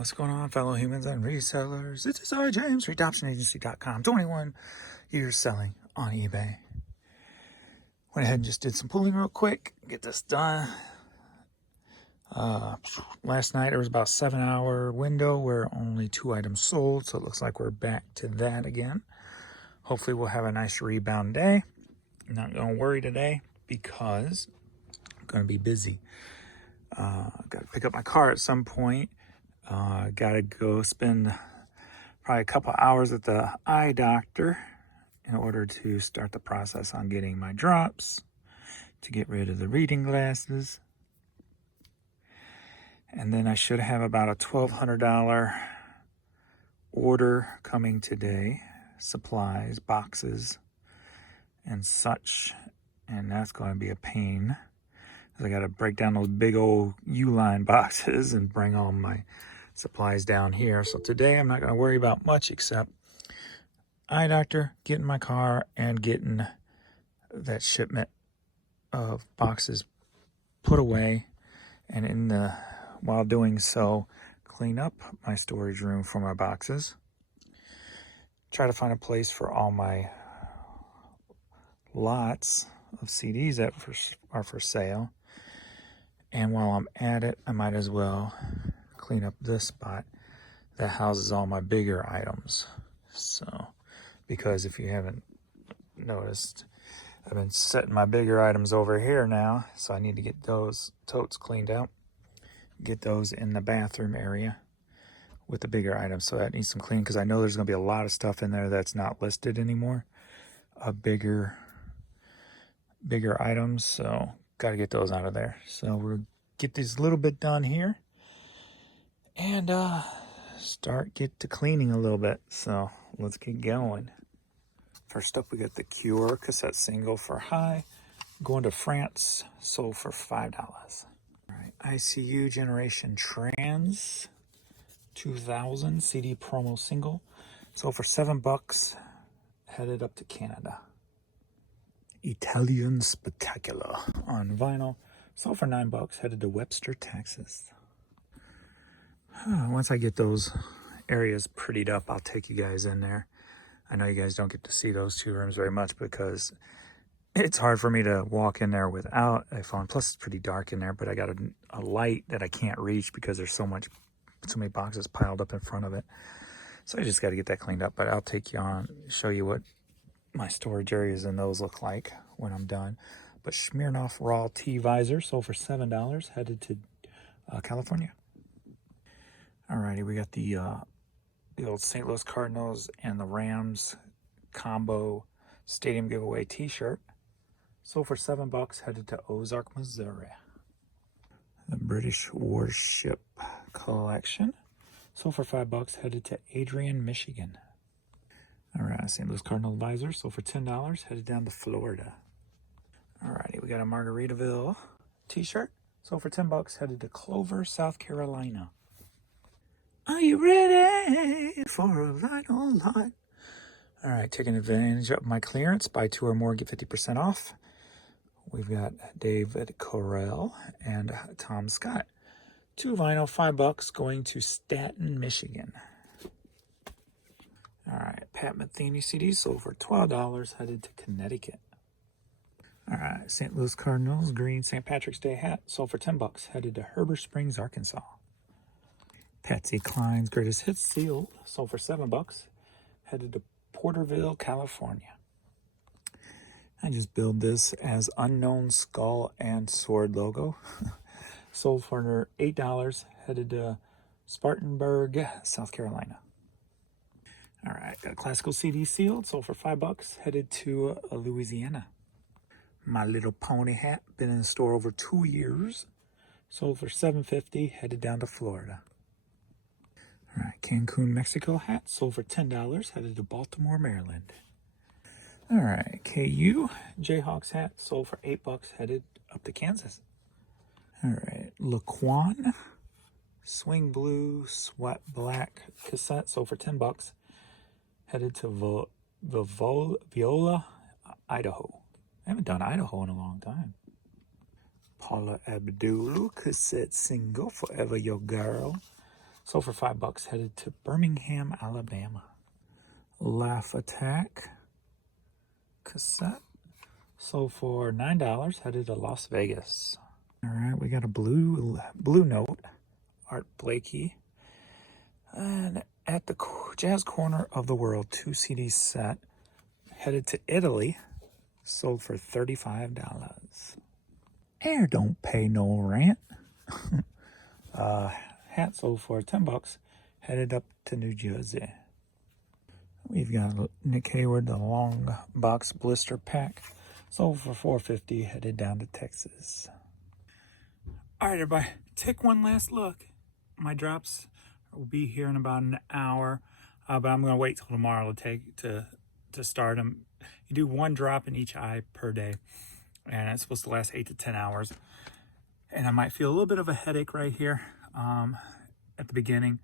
What's going on, fellow humans and resellers? It is I, James, ReadOptionAgency.com. 21 years selling on eBay. Went ahead and just did some pulling real quick. Get this done. Last night, there was about a 7-hour window where only 2 items sold, so it looks like we're back to that again. Hopefully, we'll have a nice rebound day. I'm not going to worry today because I'm going to be busy. Got to pick up my car at some point. Got to go spend probably a couple hours at the eye doctor in order to start the process on getting my drops to get rid of the reading glasses. And then I should have about a $1,200 order coming today. Supplies, boxes, and such. And that's going to be a pain. I got to break down those big old U-line boxes and bring all my supplies down here. So today I'm not going to worry about much except eye doctor, getting my car, and getting that shipment of boxes put away. And while doing so, clean up my storage room for my boxes. Try to find a place for all my lots of CDs that are for sale. And while I'm at it, I might as well clean up this spot that houses all my bigger items. So, because if you haven't noticed, I've been setting my bigger items over here now. So I need to get those totes cleaned out. Get those in the bathroom area with the bigger items. So that needs some cleaning because I know there's going to be a lot of stuff in there that's not listed anymore. Bigger items. So got to get those out of there. So we'll get this a little bit done here and get to cleaning a little bit. So let's get going. First up, we got the Cure cassette single for high. Going to France, sold for $5. All right, ICU Generation Trans 2000 CD promo single, sold for $7. Headed up to Canada. Italian Spectacular on vinyl, sold for $9, headed to Webster, Texas. Once I get those areas prettied up, I'll take you guys in there. I know you guys don't get to see those 2 rooms very much because it's hard for me to walk in there without a phone. Plus, it's pretty dark in there, but I got a light that I can't reach because there's so many boxes piled up in front of it. So I just got to get that cleaned up, but I'll take you on, show you what my storage areas in those look like when I'm done. But Smirnoff Raw T-Visor sold for $7, headed to California. Alrighty, we got the old St. Louis Cardinals and the Rams combo stadium giveaway t-shirt. Sold for $7, headed to Ozark, Missouri. The British Warship Collection. Sold for $5, headed to Adrian, Michigan. All right, St. Louis Cardinal visor, sold for $10, headed down to Florida. All righty, we got a Margaritaville t-shirt, sold for $10, headed to Clover, South Carolina. Are you ready for a vinyl lot? All right, taking advantage of my clearance, buy 2 or more, get 50% off. We've got David Correll and Tom Scott. 2 vinyl, $5, going to Staten, Michigan. All right, Pat Metheny CDs sold for $12, headed to Connecticut. All right, St. Louis Cardinals green St. Patrick's Day hat sold for $10, headed to Heber Springs, Arkansas. Patsy Cline's Greatest Hits sealed, sold for $7, headed to Porterville, California. I just build this as Unknown Skull and Sword logo. Sold for $8, headed to Spartanburg, South Carolina. All right, got a classical CD sealed, sold for $5, headed to Louisiana. My Little Pony hat, been in the store over 2 years, sold for $7.50, headed down to Florida. All right, Cancun, Mexico hat, sold for $10, headed to Baltimore, Maryland. All right, KU Jayhawks hat, sold for $8, headed up to Kansas. All right, Laquan Swing Blue Sweat Black cassette, sold for $10, headed to Viola, Idaho. I haven't done Idaho in a long time. Paula Abdul cassette single, Forever Your Girl, Sold for $5, headed to Birmingham, Alabama. Laugh Attack cassette. Sold for $9, headed to Las Vegas. All right, we got a Blue Note, Art Blakey. And At the Jazz Corner of the World 2 CD set, headed to Italy. Sold for $35. Air don't pay no rent. Hat sold for $10, headed up to New Jersey. We've got Nick Hayward, the long box blister pack, sold for $4.50, headed down to Texas. All right, everybody, take one last look. My drops will be here in about an hour, but I'm gonna wait till tomorrow to start them. You do one drop in each eye per day, and it's supposed to last 8 to 10 hours. And I might feel a little bit of a headache right here at the beginning.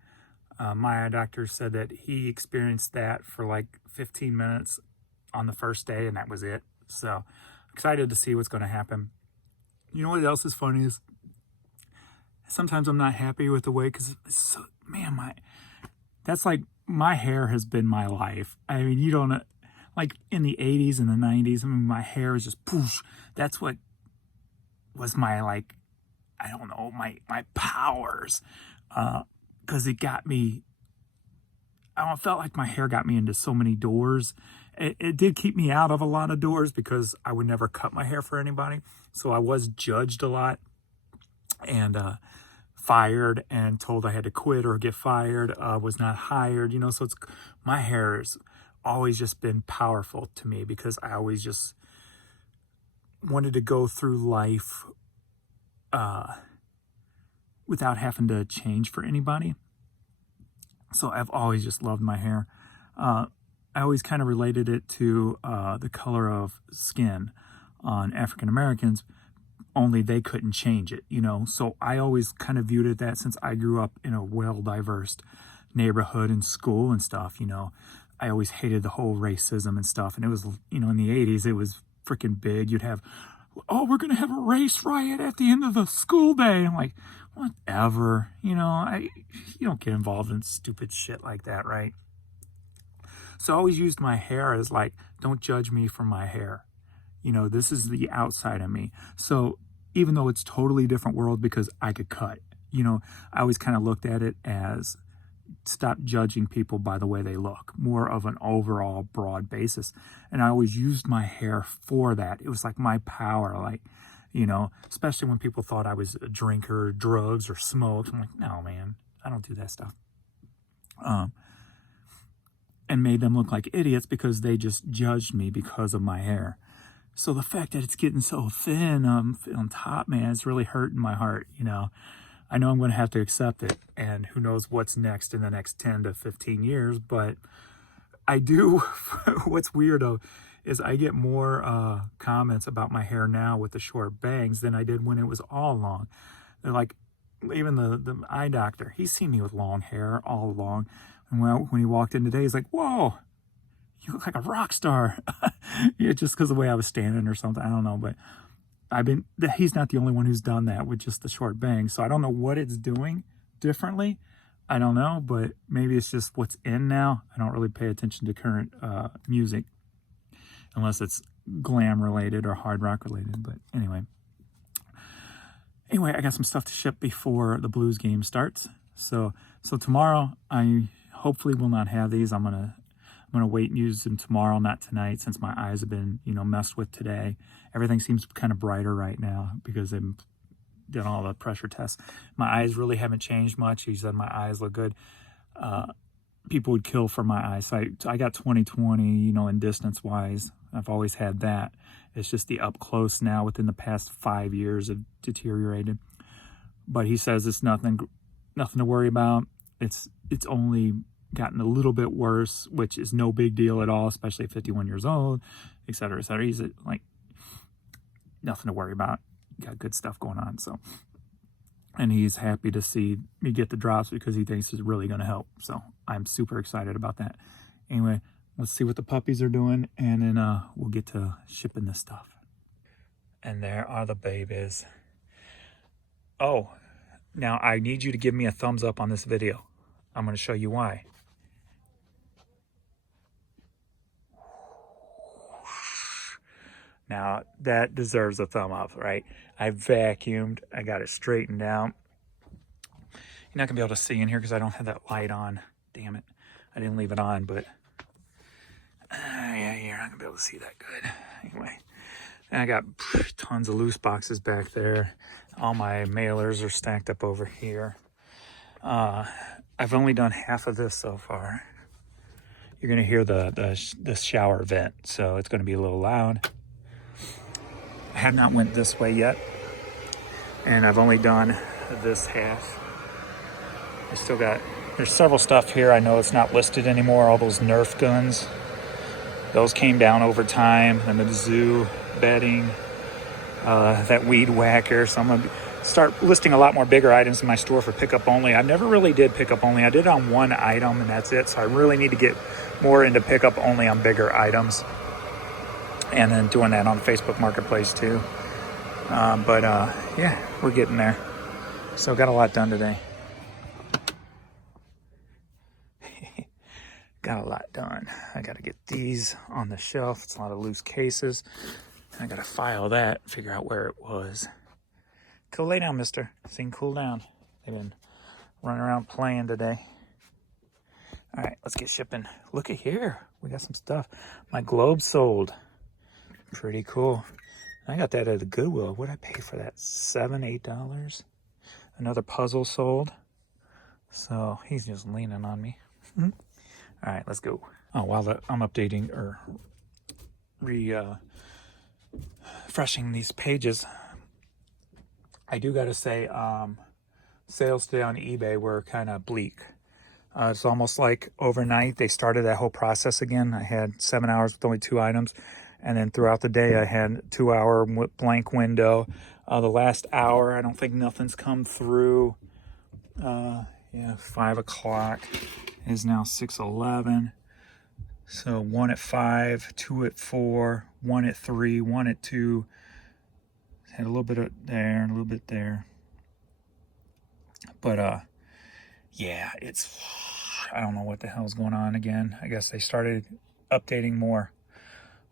My eye doctor said that he experienced that for like 15 minutes on the first day, and that was it. So excited to see what's going to happen. You know what else is funny is sometimes I'm not happy with the way, because man, that's like, my hair has been my life. I mean, you don't, like in the 80s and the 90s, I mean, my hair is just poosh. That's what was my, like, I don't know, my powers. Because it got me, I felt like my hair got me into so many doors. It did keep me out of a lot of doors because I would never cut my hair for anybody. So I was judged a lot and fired and told I had to quit or get fired, was not hired, you know. So my hair has always just been powerful to me because I always just wanted to go through life without having to change for anybody. So I've always just loved my hair. I always kind of related it to the color of skin on African Americans, only they couldn't change it, you know. So I always kind of viewed it that, since I grew up in a well-diverse neighborhood and school and stuff, you know, I always hated the whole racism and stuff. And it was, you know, in the 80s, it was freaking big. You'd have, oh, we're going to have a race riot at the end of the school day. I'm like, whatever, you know, you don't get involved in stupid shit like that, right? So I always used my hair as like, don't judge me for my hair. You know, this is the outside of me. So even though it's totally different world because I could cut, you know, I always kind of looked at it as, stop judging people by the way they look, more of an overall broad basis. And I always used my hair for that. It was like my power, like, you know, especially when people thought I was a drinker, drugs, or smoked. I'm like, no, man, I don't do that stuff. And made them look like idiots because they just judged me because of my hair. So the fact that it's getting so thin on top, man, it's really hurting my heart, you know. I know I'm going to have to accept it, and who knows what's next in the next 10 to 15 years, but I do, what's weird is I get more comments about my hair now with the short bangs than I did when it was all long. They're like, even the eye doctor, he's seen me with long hair all along, and when he walked in today, he's like, whoa, you look like a rock star. Yeah, just because of the way I was standing or something, I don't know, but he's not the only one who's done that with just the short bangs. So I don't know what it's doing differently. I don't know, but maybe it's just what's in now. I don't really pay attention to current music unless it's glam related or hard rock related. But anyway, I got some stuff to ship before the Blues game starts. So tomorrow I hopefully will not have these. I'm gonna wait and use them tomorrow, not tonight, since my eyes have been, you know, messed with today. Everything seems kind of brighter right now because I've done all the pressure tests. My eyes really haven't changed much. He said my eyes look good. People would kill for my eyesight. I got 20/20, you know, in distance wise. I've always had that. It's just the up close now within the past 5 years have deteriorated. But he says it's nothing to worry about. It's only gotten a little bit worse, which is no big deal at all, especially at 51 years old, et cetera, et cetera. He's like, nothing to worry about. Got good stuff going on. So, and he's happy to see me get the drops because he thinks it's really going to help. So I'm super excited about that. Anyway, let's see what the puppies are doing, and then we'll get to shipping this stuff. And there are the babies. Oh, now I need you to give me a thumbs up on this video. I'm going to show you why. Now, that deserves a thumb up, right? I vacuumed. I got it straightened out. You're not going to be able to see in here because I don't have that light on. Damn it. I didn't leave it on, but yeah, you're not going to be able to see that good. Anyway, and I got tons of loose boxes back there. All my mailers are stacked up over here. I've only done half of this so far. You're going to hear the shower vent, so it's going to be a little loud. I have not went this way yet, and I've only done this half. I still got, there's several stuff here. I know it's not listed anymore. All those Nerf guns, those came down over time. And the zoo bedding, that weed whacker. So I'm gonna start listing a lot more bigger items in my store for pickup only. I never really did pickup only. I did on one item and that's it. So I really need to get more into pickup only on bigger items. And then doing that on the Facebook Marketplace too. Yeah, we're getting there. So got a lot done today. Got a lot done. I got to get these on the shelf. It's a lot of loose cases. I got to file that, figure out where it was. Go lay down, mister. So you can cool down. They've been running around playing today. All right, let's get shipping. Look at here. We got some stuff. My globe sold. Pretty cool. I got that at the Goodwill. What did I pay for that? $7, $8? Another puzzle sold. So he's just leaning on me. All right, let's go. Oh, while I'm updating or refreshing these pages, I do got to say sales today on eBay were kind of bleak. It's almost like overnight they started that whole process again. I had 7 hours with only 2 items. And then throughout the day, I had 2-hour blank window. The last hour, I don't think nothing's come through. Yeah, 5 o'clock is now 6:11. So 1 at 5, 2 at 4, 1 at 3, 1 at 2. Had a little bit of there and a little bit there. But yeah, it's, I don't know what the hell's going on again. I guess they started updating more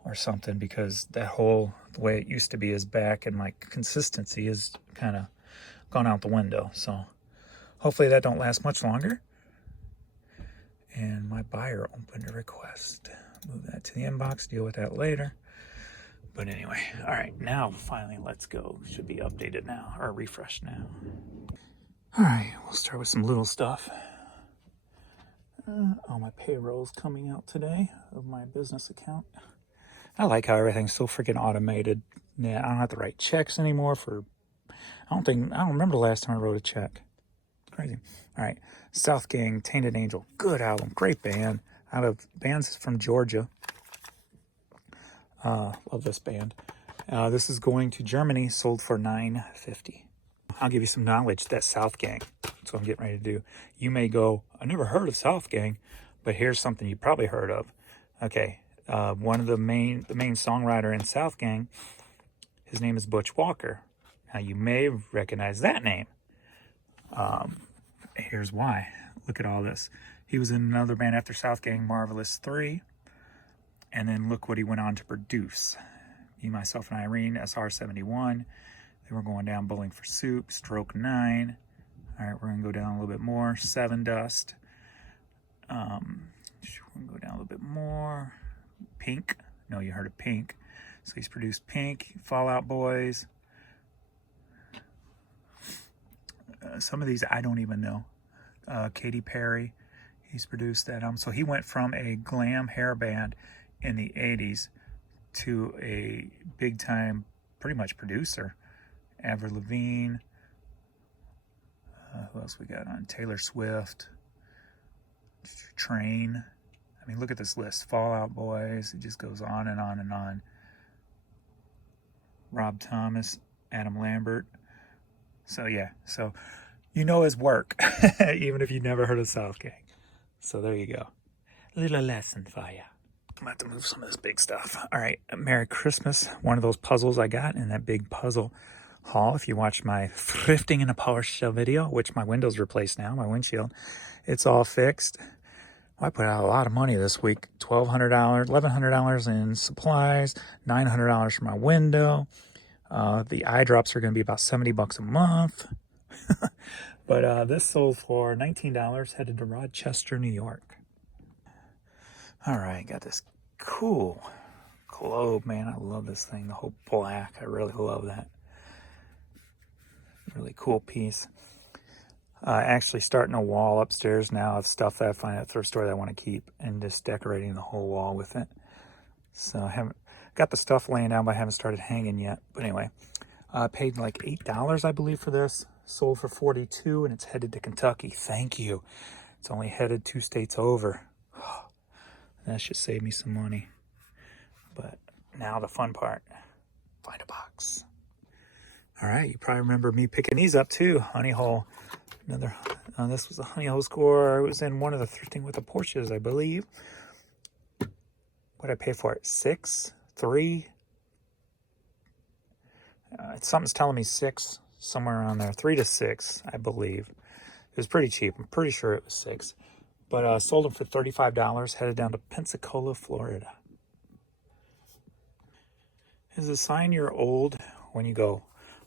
or something, because that whole, the way it used to be is back, and my consistency is kind of gone out the window. So hopefully that don't last much longer. And my buyer opened a request. Move that to the inbox, deal with that later. But anyway, all right, now finally let's go. Should be updated now, or refreshed now. All right, we'll start with some little stuff. Oh, my payroll's coming out today of my business account. I like how everything's so freaking automated. Yeah, I don't have to write checks anymore for, I don't remember the last time I wrote a check. It's crazy. All right, South Gang, Tainted Angel, good album, great band. Out of bands from Georgia. Love this band. This is going to Germany, sold for $9.50. I'll give you some knowledge. That South Gang. That's what I'm getting ready to do. You may go, I never heard of South Gang, but here's something you probably heard of. Okay, one of the main songwriter in South Gang, his name is Butch Walker. Now you may recognize that name. Here's why. Look at all this. He was in another band after South Gang, Marvelous 3. And then look what he went on to produce. Me, Myself, and Irene, SR-71. They were going down Bowling for Soup, Stroke 9. All right, we're going to go down a little bit more. Seven Dust. We're going to go down a little bit more. Pink. No, you heard of Pink. So he's produced Pink, Fall Out Boys. Some of these I don't even know. Katy Perry. He's produced that album. So he went from a glam hair band in the 80s to a big-time, pretty much producer. Avril Lavigne. Who else we got on? Taylor Swift. Train. I mean, look at this list. Fall Out Boys. It just goes on and on and on. Rob Thomas. Adam Lambert. So, yeah. So, you know his work. Even if you've never heard of South Gang. So, there you go. A little lesson for you. I'm about to move some of this big stuff. All right. Merry Christmas. One of those puzzles I got in that big puzzle haul. If you watch my thrifting in a Porsche video, which my window's replaced now, my windshield, It's all fixed. I put out a lot of money this week. $1,200, $1,100 in supplies, $900 for my window. The eye drops are going to be about 70 bucks a month. But this sold for $19, headed to Rochester, New York. All right, got this cool globe, man. I love this thing, the whole black. I really love that. Really cool piece. Actually starting a wall upstairs now of stuff that I find at the thrift store that I want to keep, and just decorating the whole wall with it. So I haven't got the stuff laying down, but I haven't started hanging yet. But anyway, I paid like $8, I believe, for this. Sold for $42, and it's headed to Kentucky. Thank you. It's only headed 2 states over. That should save me some money. But now the fun part. Find a box. All right, you probably remember me picking these up too. Honey hole. Another, this was a honey hole score. It was in one of the Thrifting with the Porsches, I believe. What did I pay for it? 6, 3. Something's telling me 6, somewhere around there. 3 to 6, I believe. It was pretty cheap. I'm pretty sure it was 6. But sold them for $35. Headed down to Pensacola, Florida. Is a sign you're old when you go,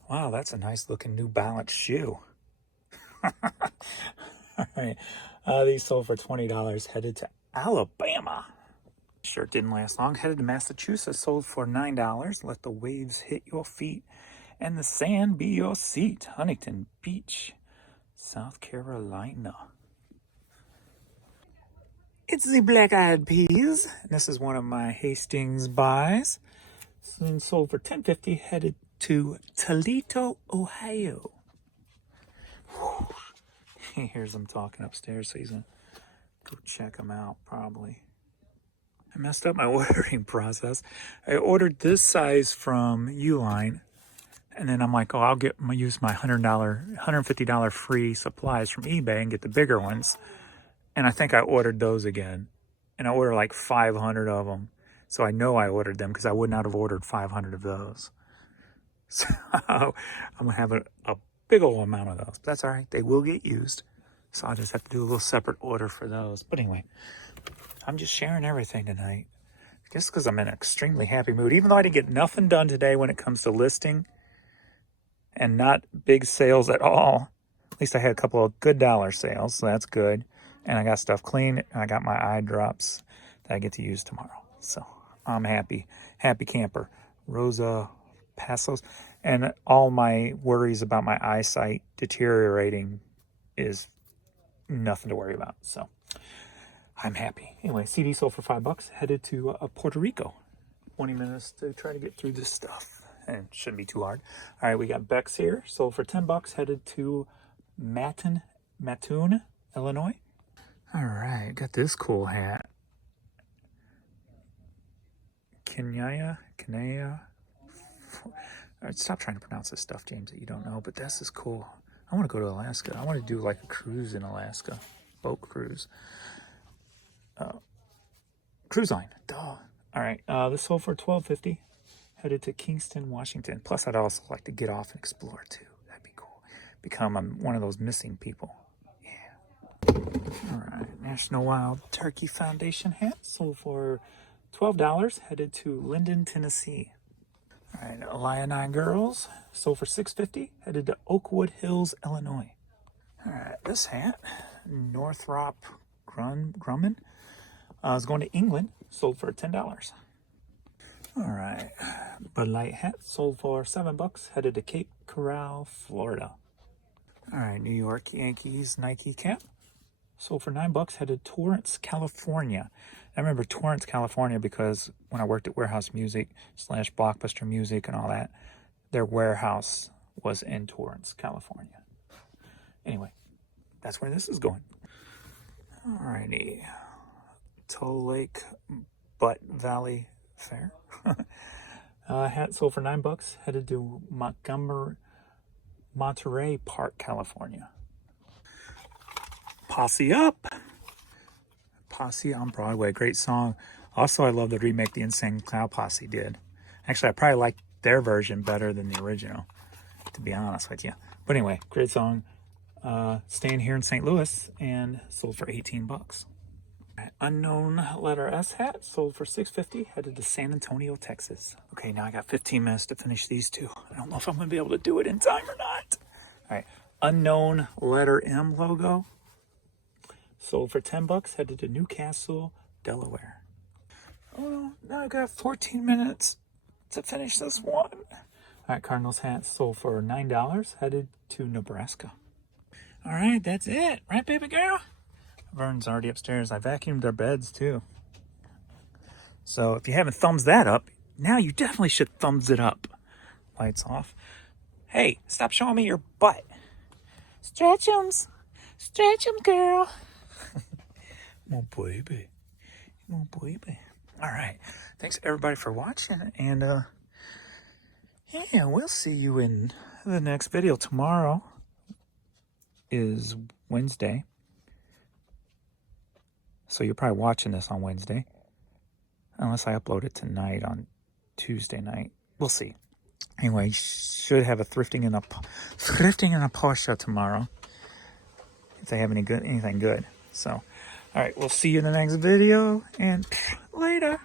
wow, that's a nice looking New Balance shoe. All right. These sold for $20. Headed to Alabama. Sure didn't last long. Headed to Massachusetts. Sold for $9. Let the waves hit your feet and the sand be your seat. Huntington Beach, South Carolina. It's the Black Eyed Peas. This is one of my Hastings buys. And sold for $10.50. Headed to Toledo, Ohio. Whew. He hears them talking upstairs, so he's gonna go check them out probably. I messed up my ordering process. I ordered this size from Uline, and then I'm like, oh, I'm gonna use my $150 free supplies from eBay and get the bigger ones. And I think I ordered those again, and I ordered like 500 of them. So I know I ordered them because I would not have ordered 500 of those. So I'm gonna have a big old amount of those. But that's all right. They will get used. So I'll just have to do a little separate order for those. But anyway, I'm just sharing everything tonight. Just because I'm in an extremely happy mood. Even though I didn't get nothing done today when it comes to listing. And not big sales at all. At least I had a couple of good dollar sales. So that's good. And I got stuff clean. And I got my eye drops that I get to use tomorrow. So I'm happy. Happy camper. Rosa Passos. And all my worries about my eyesight deteriorating is nothing to worry about. So I'm happy. Anyway, CD sold for $5. Headed to Puerto Rico. 20 minutes to try to get through this stuff. And it shouldn't be too hard. All right, we got Beck's here. Sold for $10. Headed to Mattoon, Illinois. All right, got this cool hat. Kanaya. All right, stop trying to pronounce this stuff, James, that you don't know. But this is cool. I want to go to Alaska. I want to do like a cruise in Alaska. Boat cruise. Cruise line. Duh. All right, this sold for $12.50. Headed to Kingston, Washington. Plus, I'd also like to get off and explore too. That'd be cool. Become one of those missing people. Yeah. All right, National Wild Turkey Foundation hat. Sold for $12. Headed to Linden, Tennessee. All right, Illini Girls. Sold for $6.50. Headed to Oakwood Hills, Illinois. All right, this hat. Northrop Grumman. Is going to England. Sold for $10. All right, Bud Light hat sold for $7. Headed to Cape Coral, Florida. All right, New York Yankees Nike cap sold for $9. Headed to Torrance, California. I remember Torrance, California because when I worked at Warehouse Music / Blockbuster Music and all that, their warehouse was in Torrance, California. Anyway, that's where this is going. All righty, Toll Lake Butte Valley Fair. Hat sold for $9. Headed to Monterey Park, California. Posse Up. Posse on Broadway. Great song. Also, I love the remake the Insane Clown Posse did. Actually, I probably like their version better than the original, to be honest with you. But anyway, great song. staying here in St. Louis and sold for 18 bucks. Unknown letter S hat sold for $6.50, headed to San Antonio, Texas. Okay, now I got 15 minutes to finish these two. I don't know if I'm going to be able to do it in time or not. All right, unknown letter M logo sold for 10 bucks, headed to Newcastle, Delaware. Oh no, now I got 14 minutes to finish this one. All right, Cardinals hat sold for $9, headed to Nebraska. All right, that's it. Right, baby girl? Vern's already upstairs. I vacuumed their beds, too. So if you haven't thumbs that up, now you definitely should thumbs it up. Lights off. Hey, stop showing me your butt. Stretch 'ems. Stretch 'em, girl. Come on, baby. Come on, baby. All right. Thanks, everybody, for watching. And, yeah, we'll see you in the next video. Tomorrow is Wednesday. So you're probably watching this on Wednesday. Unless I upload it tonight on Tuesday night. We'll see. Anyway, should have a thrifting in a Porsche tomorrow. If they have anything good. So, all right, we'll see you in the next video. And later.